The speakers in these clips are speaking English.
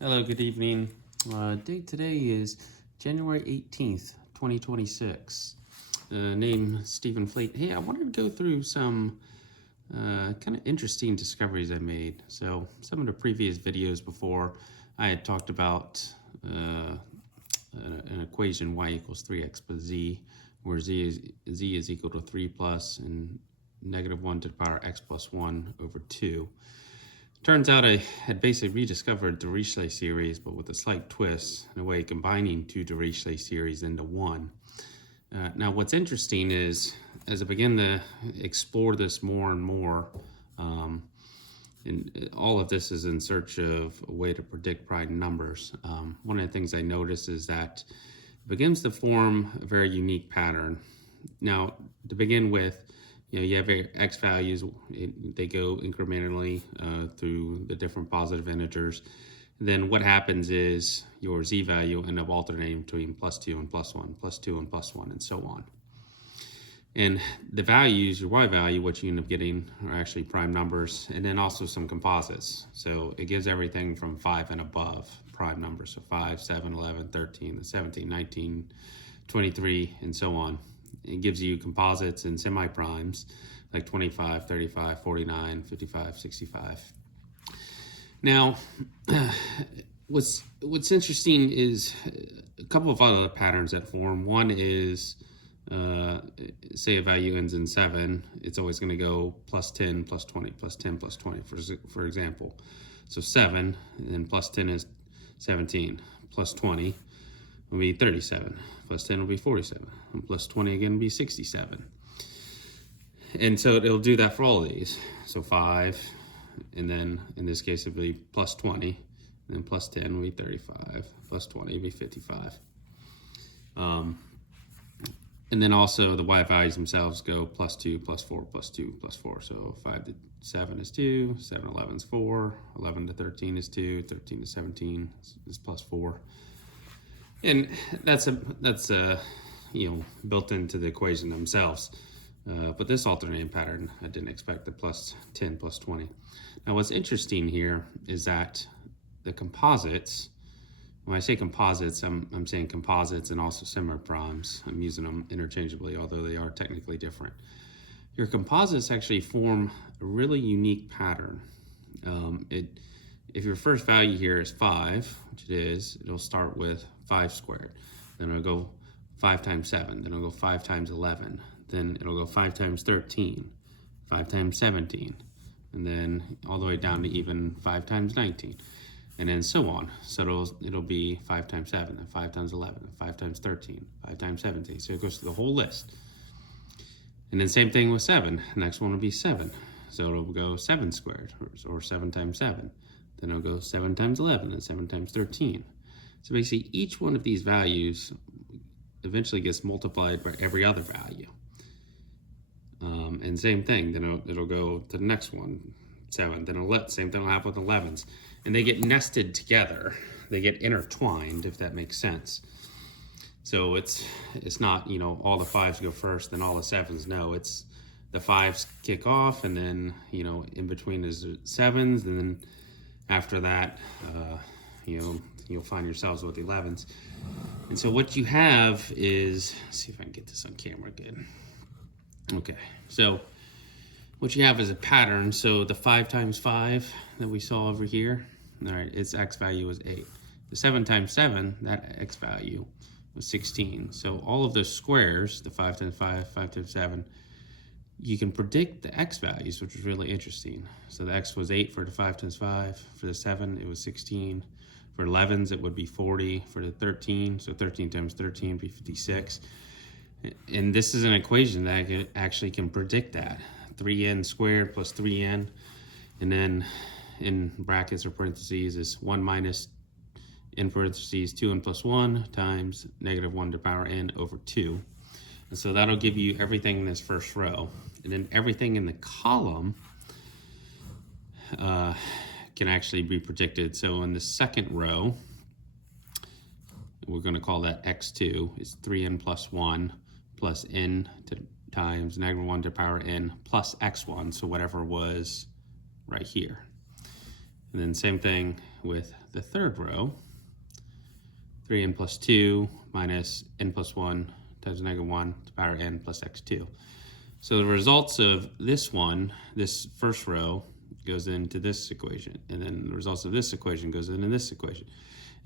Hello, good evening. Date today is January 18th, 2026. Name Stephen Fleet. Hey, I wanted to go through some kind of interesting discoveries I made. So, some of the previous videos before, I had talked about an equation y equals 3x plus z, where z is equal to 3 plus and negative 1 to the power x plus 1 over 2. Turns out I had basically rediscovered Dirichlet series, but with a slight twist, in a way combining two Dirichlet series into one. Now, what's interesting is, as I begin to explore this more and more, and all of this is in search of a way to predict prime numbers. One of the things I notice is that it begins to form a very unique pattern. Now, to begin with, you have x values, they go incrementally through the different positive integers. Then what happens is your z value end up alternating between +2 and +1, +2 and +1, and so on. And the values, your y value, what you end up getting are actually prime numbers, and then also some composites. So it gives everything from 5 and above prime numbers. So 5, 7, 11, 13, 17, 19, 23, and so on. It gives you composites and semi-primes like 25, 35, 49, 55, 65. Now, what's interesting is a couple of other patterns that form. One is, say a value ends in 7, it's always going to go +10, +20, +10, +20, for example. So 7, and then +10 is 17, +20 will be 37, +10 will be 47, and +20 again will be 67. And so it'll do that for all of these. So 5, and then in this case it'll be +20, and then +10 will be 35, +20 will be 55. And then also the y values themselves go +2, +4, +2, +4. So 5 to 7 is 2, 7 to 11 is 4, 11 to 13 is 2, 13 to 17 is +4. And that's built into the equation themselves. But this alternating pattern, I didn't expect the +10, +20. Now what's interesting here is that the composites, when I say composites, I'm saying composites and also semi-primes. I'm using them interchangeably, although they are technically different. Your composites actually form a really unique pattern. If your first value here is 5, which it is, it'll start with 5 squared. Then it'll go 5 times 7. Then it'll go 5 times 11. Then it'll go 5 times 13, 5 times 17, and then all the way down to even 5 times 19, and then so on. So it'll be 5 times 7, and 5 times 11, and 5 times 13, 5 times 17. So it goes through the whole list. And then same thing with 7. The next one will be 7. So it'll go 7 squared, or 7 times 7. Then it'll go 7 times 11, and 7 times 13. So basically each one of these values eventually gets multiplied by every other value. And same thing, then it'll go to the next one, 7. Then same thing will happen with 11s. And they get nested together. They get intertwined, if that makes sense. So it's not, all the 5s go first, then all the 7s. No, it's the 5s kick off, and then, in between is 7s, and then after that, you'll find yourselves with 11s. And so what you have is, let's see if I can get this on camera good. Okay, so what you have is a pattern. So the 5 times 5 that we saw over here, all right, its x value was 8. The 7 times 7, that x value was 16. So all of those squares, the 5 times 5, 5 times 7, you can predict the x values, which is really interesting. So the x was 8 for the 5 times 5. For the 7, it was 16. For 11s, it would be 40. For the 13, so 13 times 13 would be 56. And this is an equation that actually can predict that. 3n squared plus 3n, and then in brackets or parentheses is 1 minus, in parentheses, 2n plus 1 times negative 1 to the power n over 2. And so that'll give you everything in this first row. And then everything in the column can actually be predicted. So in the second row, we're going to call that x2, is 3n plus 1 plus n times negative 1 to the power n plus x1, so whatever was right here. And then same thing with the third row, 3n plus 2 minus n plus 1 times -1 to the power n plus x2. So the results of this one, this first row, goes into this equation, and then the results of this equation goes into this equation.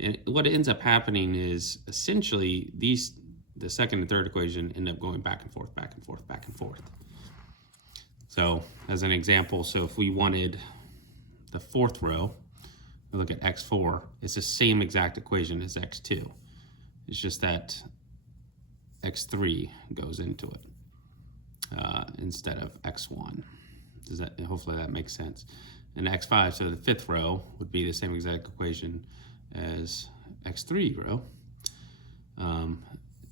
And what ends up happening is essentially the second and third equation end up going back and forth, back and forth, back and forth. So as an example, so if we wanted the fourth row, we look at x4, it's the same exact equation as x2. It's just that x3 goes into it instead of x1. Hopefully that makes sense. And x5, so the fifth row would be the same exact equation as x3 row,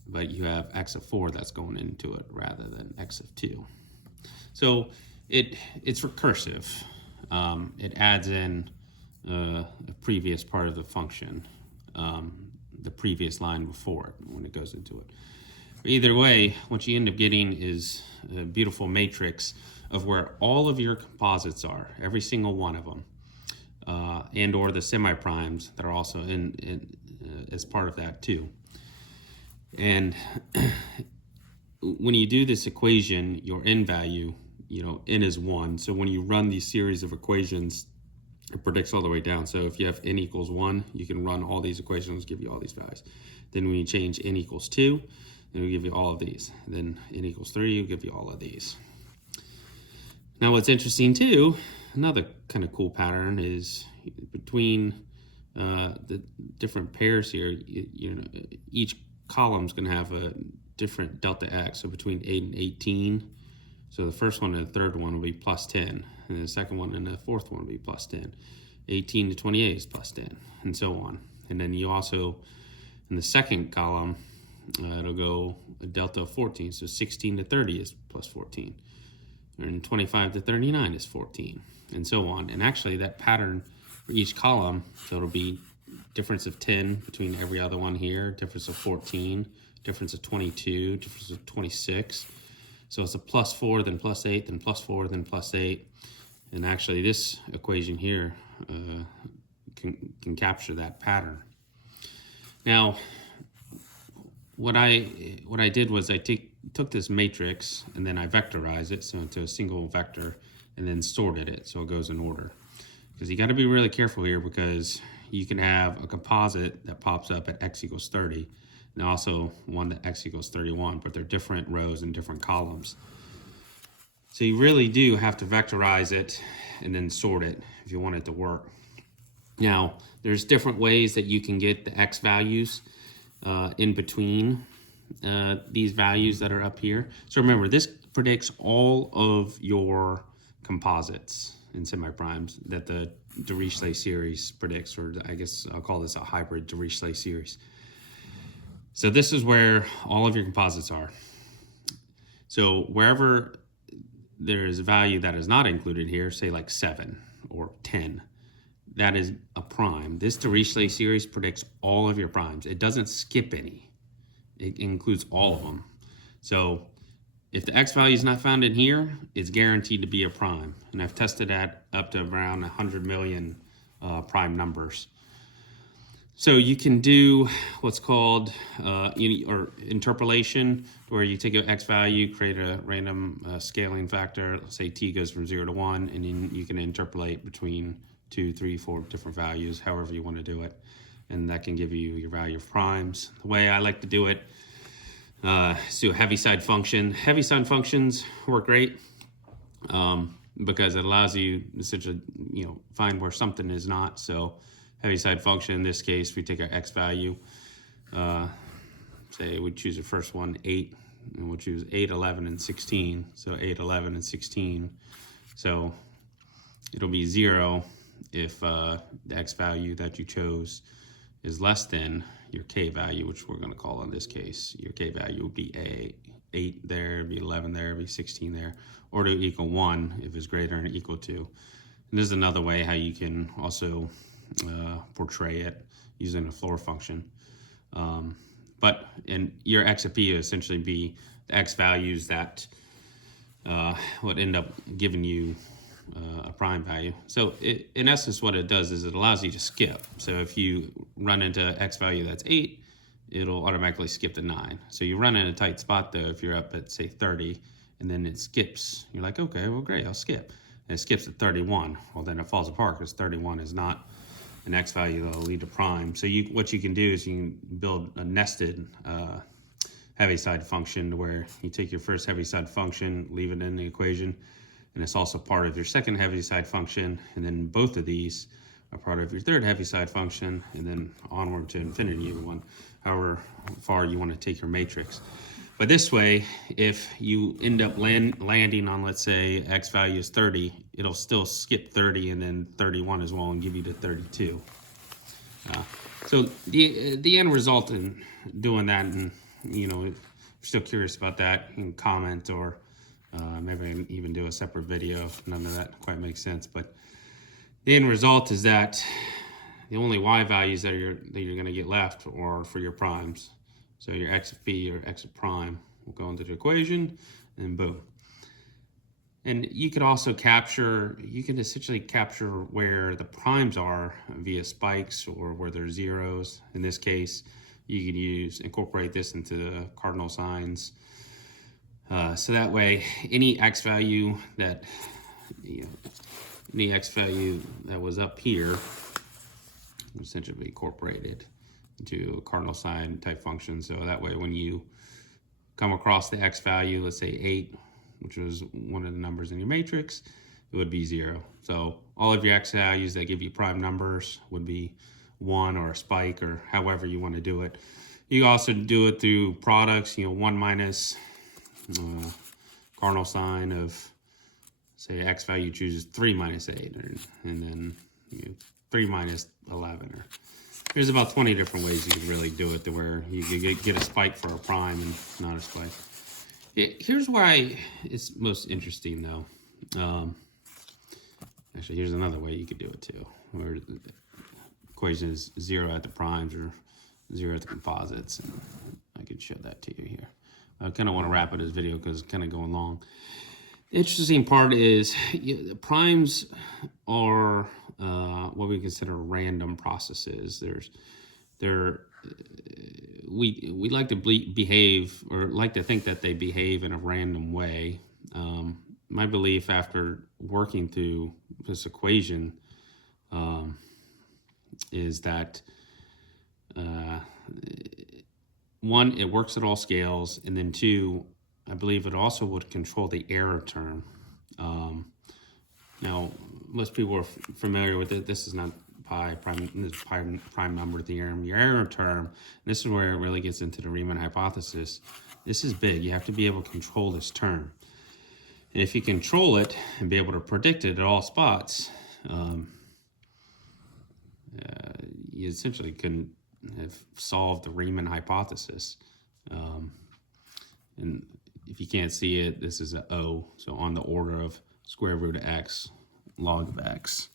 but you have x of 4 that's going into it rather than x of 2. So it's recursive. It adds in a previous part of the function, the previous line before it when it goes into it. But either way, what you end up getting is a beautiful matrix of where all of your composites are, every single one of them, and or the semi-primes that are also in as part of that too. And when you do this equation, your n value, n is 1. So when you run these series of equations, it predicts all the way down. So if you have n equals 1, you can run all these equations, give you all these values. Then when you change n equals 2, then it'll give you all of these. And then n equals 3 will give you all of these. Now what's interesting too, another kind of cool pattern is between the different pairs here, each column's going to have a different delta x. So between 8 and 18, so the first one and the third one will be plus 10, and the second one and the fourth one will be plus 10. 18 to 28 is plus 10, and so on. And then you also, in the second column, it'll go a delta of 14, so 16 to 30 is plus 14. And 25 to 39 is 14, and so on. And actually that pattern for each column, so it'll be difference of 10 between every other one here, difference of 14, difference of 22, difference of 26. So it's a plus 4, then plus 8, then plus 4, then plus 8. And actually this equation here can capture that pattern. Now, what I did was I took this matrix and then I vectorized it, so into a single vector, and then sorted it so it goes in order. Because you got to be really careful here, because you can have a composite that pops up at x equals 30, and also one that x equals 31, but they're different rows and different columns. So you really do have to vectorize it and then sort it if you want it to work. Now, there's different ways that you can get the x values in between these values that are up here. So remember, this predicts all of your composites and semi-primes that the Dirichlet series predicts, or I guess I'll call this a hybrid Dirichlet series. So this is where all of your composites are. So wherever there is a value that is not included here, say like 7 or 10, that is a prime. This Dirichlet series predicts all of your primes. It doesn't skip any. It includes all of them. So if the x value is not found in here, it's guaranteed to be a prime. And I've tested that up to around 100 million prime numbers. So you can do what's called or interpolation, where you take an x value, create a random scaling factor. Let's say t goes from 0 to 1, and then you can interpolate between 2, 3, 4 different values, however you want to do it. And that can give you your value of primes. The way I like to do it is do a Heaviside function. Heaviside functions work great because it allows you to essentially, find where something is not. So Heaviside function, in this case, we take our x value, say we choose the first one, 8, and we'll choose 8, 11, and 16. So 8, 11, and 16. So it'll be 0 if the x value that you chose is less than your k value, which we're going to call in this case. Your k value would be 8 there, be 11 there, be 16 there, or to equal 1 if it's greater than or equal to. And this is another way how you can also portray it using a floor function. But in your x of p would essentially be the x values that would end up giving you a prime value. So in essence, what it does is it allows you to skip. So if you run into X value that's 8, it'll automatically skip to 9. So you run in a tight spot though if you're up at say 30, and then it skips. You're like, okay, well great, I'll skip. And it skips at 31. Well, then it falls apart because 31 is not an X value that'll lead to prime. So what you can do is you can build a nested Heaviside function to where you take your first Heaviside function, leave it in the equation, and it's also part of your second Heaviside function, and then both of these are part of your third Heaviside function, and then onward to infinity, everyone, however far you want to take your matrix. But this way, if you end up landing on, let's say, X value is 30, it'll still skip 30 and then 31 as well and give you the 32. So the end result in doing that, and if you're still curious about that, you can comment, or maybe I can even do a separate video if none of that quite makes sense. But the end result is that the only Y values that you're going to get left are for your primes. So your X of B or X of prime will go into the equation, and boom. And you could also essentially capture where the primes are via spikes or where they're zeros. In this case, you could incorporate this into the cardinal signs. So that way, any X value that, any X value that was up here, essentially incorporated into a cardinal sign type function. So that way, when you come across the X value, let's say 8, which was one of the numbers in your matrix, it would be 0. So all of your X values that give you prime numbers would be 1 or a spike, or however you want to do it. You also do it through products, 1 minus cardinal sign of, say, X value chooses 3 minus 8, and then 3 minus 11. Or there's about 20 different ways you can really do it to where you could get a spike for a prime and not a spike. Here's why it's most interesting, though. Actually, here's another way you could do it too, where the equation is 0 at the primes or 0 at the composites, and I could show that to you here. I kind of want to wrap up this video because it's kind of going long. The interesting part is primes are what we consider random processes. We like to behave, or like to think that they behave in a random way. My belief after working through this equation is that one, it works at all scales, and then 2, I believe it also would control the error term. Now, most people are familiar with it. This is not prime number theorem. Your error term, this is where it really gets into the Riemann hypothesis. This is big. You have to be able to control this term. And if you control it and be able to predict it at all spots, you essentially can have solved the Riemann hypothesis. And if you can't see it, this is an O, so on the order of square root of x, log of x.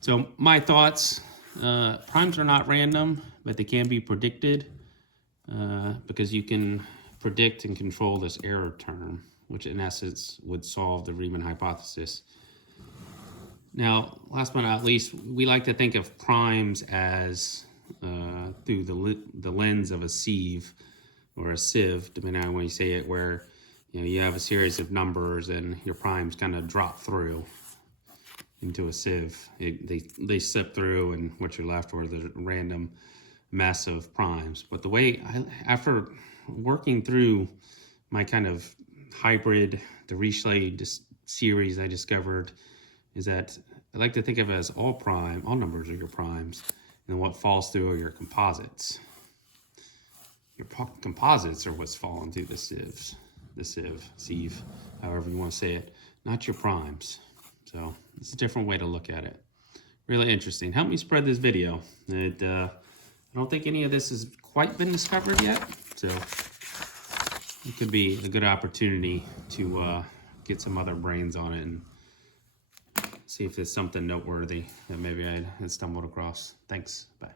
So my thoughts, primes are not random, but they can be predicted because you can predict and control this error term, which in essence would solve the Riemann hypothesis. Now, last but not least, we like to think of primes as through the lens of a sieve, or a sieve, depending on when you say it, where you have a series of numbers and your primes kind of drop through into a sieve. They slip through, and what you're left with is a random mess of primes. But the way after working through my kind of hybrid Dirichlet series I discovered is that I like to think of it as all numbers are your primes, and what falls through are your composites. Your composites are what's falling through the sieve, however you want to say it, not your primes. So it's a different way to look at it. Really interesting. Help me spread this video. I don't think any of this has quite been discovered yet, so it could be a good opportunity to get some other brains on it and see if there's something noteworthy that maybe I had stumbled across. Thanks. Bye.